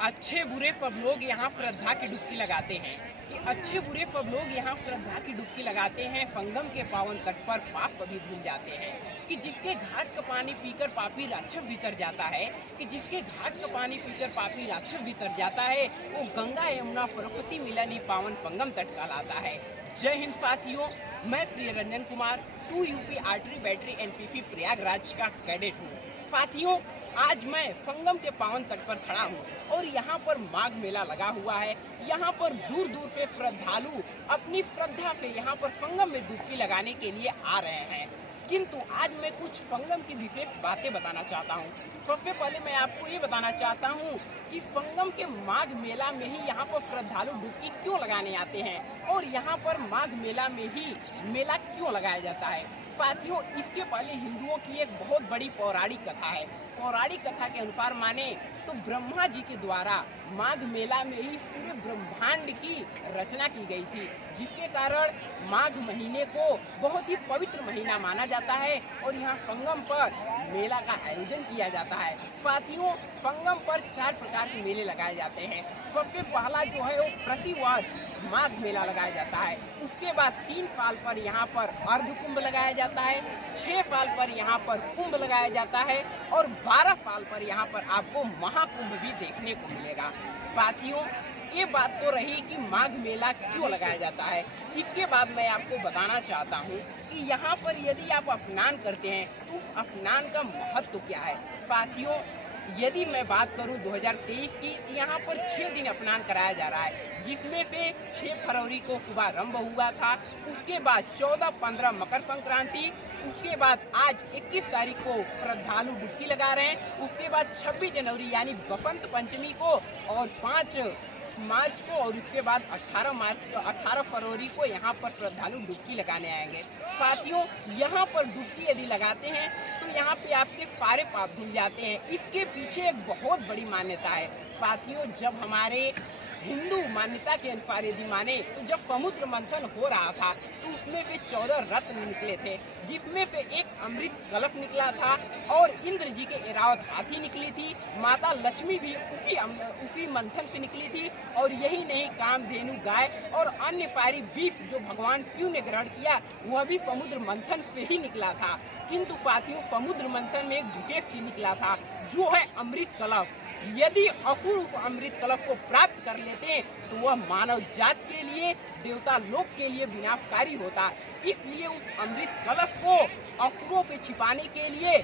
अच्छे बुरे सब लोग यहाँ श्रद्धा की डुबकी लगाते हैं कि अच्छे बुरे सब लोग यहाँ श्रद्धा की डुबकी लगाते हैं। संगम के पावन तट पर पाप भी धुल जाते हैं कि जिसके घाट का पानी पीकर पापी राक्षस भीतर जाता है, कि जिसके घाट का पानी पीकर पापी राक्षस भीतर जाता है, वो गंगा यमुना सरस्वती मिलनी पावन संगम तट कहलाता है। जय हिंद साथियों, मैं प्रिय Ranjan Kumar 2 UP artery battery NCC Prayagraj का कैडेट हूँ। साथियों, आज मैं संगम के पावन तट पर खड़ा हूँ और यहाँ पर माघ मेला लगा हुआ है। यहाँ पर दूर दूर से श्रद्धालु अपनी श्रद्धा से यहाँ पर संगम में डुबकी लगाने के लिए आ रहे हैं। किंतु आज मैं कुछ संगम की विशेष बातें बताना चाहता हूँ। सबसे पहले मैं आपको ये बताना चाहता हूँ कि संगम के माघ मेला में ही यहाँ पर श्रद्धालु डुबकी क्यों लगाने आते हैं और यहाँ पर माघ मेला में ही मेला क्यों लगाया जाता है। साथियों, इसके पहले हिंदुओं की एक बहुत बड़ी पौराणिक कथा है। पौराणिक कथा के अनुसार माने तो ब्रह्मा जी के द्वारा माघ मेला में ही पूरे ब्रह्मांड की रचना की गई थी, जिसके कारण माघ महीने को बहुत ही पवित्र महीना माना जाता है और यहाँ संगम पर मेला का आयोजन किया जाता है। साथियों, संगम पर 4 प्रकार के मेले लगाए जाते हैं। सबसे पहला जो है वो प्रतिवर्ष माघ मेला लगाया जाता है। उसके बाद 3 साल पर यहाँ पर अर्ध कुंभ लगाया जाता है, 6 साल पर यहाँ पर कुंभ लगाया जाता है और 12 साल पर यहाँ पर आपको महाकुंभ भी देखने को मिलेगा। साथियों, ये बात तो रही कि माघ मेला क्यों लगाया जाता है। इसके बाद मैं आपको बताना चाहता हूँ कि यहाँ पर यदि आप स्नान करते हैं तो उस स्नान का महत्व क्या है। साथियों, यदि मैं बात करूं 2023 की, यहाँ पर 6 दिन स्नान कराया जा रहा है, जिसमें से 6 फरवरी को शुभारंभ हुआ था। उसके बाद 14, 15 मकर संक्रांति, उसके बाद आज 21 तारीख को श्रद्धालु डुबकी लगा रहे हैं। उसके बाद 26 जनवरी यानी बसंत पंचमी को और 5 मार्च को और उसके बाद 18 फरवरी को यहाँ पर श्रद्धालु डुबकी लगाने आएंगे। साथियों, यहाँ पर डुबकी यदि लगाते हैं तो यहाँ पे आपके सारे पाप धुल जाते हैं। इसके पीछे एक बहुत बड़ी मान्यता है। साथियों, जब हमारे हिंदू मान्यता के अनुसार यदि माने तो जब समुद्र मंथन हो रहा था तो उसमें से 14 रत्न निकले थे, जिसमें से एक अमृत कलश निकला था और इंद्र जी के ऐरावत हाथी निकली थी। माता लक्ष्मी भी उसी मंथन से निकली थी और यही नहीं, कामधेनु गाय और अन्य सारी बीफ जो भगवान शिव ने ग्रहण किया वह भी समुद्र मंथन से ही निकला था। किंतु साथियों, समुद्र मंथन में एक विशेष चीज निकला था जो है अमृत कलश। यदि असुर उस अमृत कलश को प्राप्त कर लेते तो वह मानव जात के लिए, देवता लोक के लिए विनाशकारी होता। इसलिए उस अमृत कलश को असुरों से छिपाने के लिए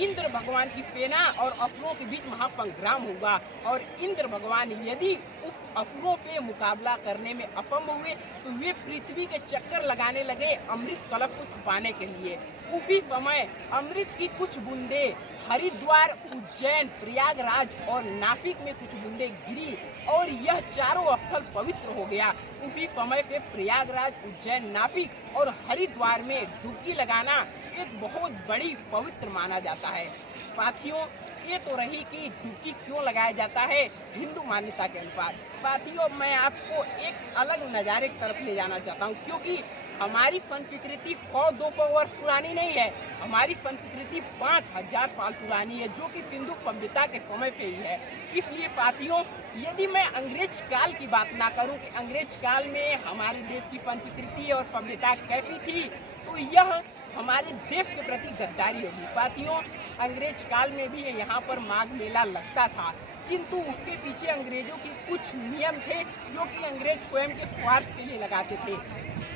इंद्र भगवान की सेना और असुरों के बीच महासंग्राम हुआ और इंद्र भगवान यदि उस असुरों से मुकाबला करने में असफल हुए तो वे पृथ्वी के चक्कर लगाने लगे अमृत कलश को छुपाने के लिए। उसी समय अमृत की कुछ बूंदे हरिद्वार, उज्जैन, प्रयागराज और नासिक में कुछ बूंदे गिरी और यह चारों स्थल पवित्र हो गया। उसी समय से प्रयागराज, उज्जैन, नासिक और हरिद्वार में डुबकी लगाना एक बहुत बड़ी पवित्र माना जाता है। साथियों, ये तो रही कि डुबकी क्यों लगाया जाता है हिंदू मान्यता के अनुसार। साथियों, मैं आपको एक अलग नज़ारे की तरफ ले जाना चाहता हूँ, क्योंकि हमारी संस्कृति 100-200 वर्ष पुरानी नहीं है। हमारी संस्कृति 5000 साल पुरानी है, जो कि सिंधु सभ्यता के समय से ही है। इसलिए साथियों, यदि मैं अंग्रेज काल की बात ना करूं कि अंग्रेज काल में हमारे देश की संस्कृति और सभ्यता कैसी थी, तो यह हमारे देश के प्रति गद्दारी होगी। साथियों, अंग्रेज काल में भी यहाँ पर माघ मेला लगता था, किंतु उसके पीछे अंग्रेजों के कुछ नियम थे जो कि अंग्रेज स्वयं के स्वार्थ के लिए लगाते थे।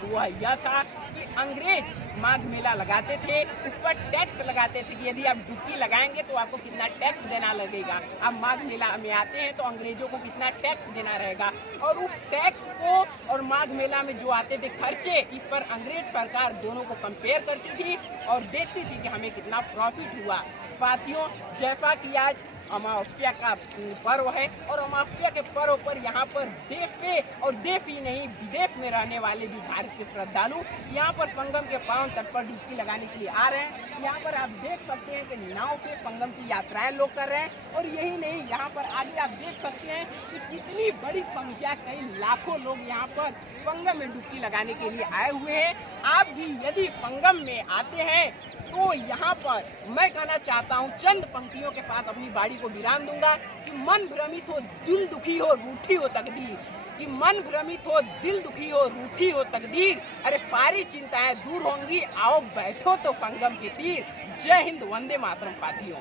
वह यह था कि अंग्रेज माघ मेला लगाते थे, उस पर टैक्स लगाते थे कि यदि आप डुबकी लगाएंगे तो आपको कितना टैक्स देना लगेगा। आप माघ मेला में आते हैं तो अंग्रेजों को कितना टैक्स देना रहेगा और उस टैक्स को और माघ मेला में जो आते थे खर्चे, इस पर अंग्रेज सरकार दोनों को कंपेयर करती थी और देखती थी कि हमें कितना प्रॉफिट हुआ। साथियों, जैसा कि आज अमावस्या का पर्व है और अमावस्या के पर्व पर यहाँ पर देश से और देश ही नहीं विदेश में रहने वाले भी भारत के श्रद्धालु यहाँ पर संगम के पावन तट पर डुबकी लगाने के लिए आ रहे हैं। यहाँ पर आप देख सकते हैं कि नाव से संगम की यात्राएं लोग कर रहे हैं और यही नहीं, यहाँ पर आगे आप देख सकते हैं कि कितनी बड़ी संख्या, कई लाखों लोग यहाँ पर संगम में डुबकी लगाने के लिए आए हुए हैं। आप भी यदि संगम में आते हैं तो यहाँ पर मैं कहना चाहता हूँ, चंद पंक्तियों के साथ अपनी बाड़ी को विराम दूंगा कि मन भ्रमित हो, दिल दुखी हो, रूठी हो तकदीर, कि मन भ्रमित हो, दिल दुखी हो, रूठी हो तकदीर, अरे सारी चिंताएं दूर होंगी, आओ बैठो तो संगम के तीर। जय हिंद, वंदे मातरम साथियों।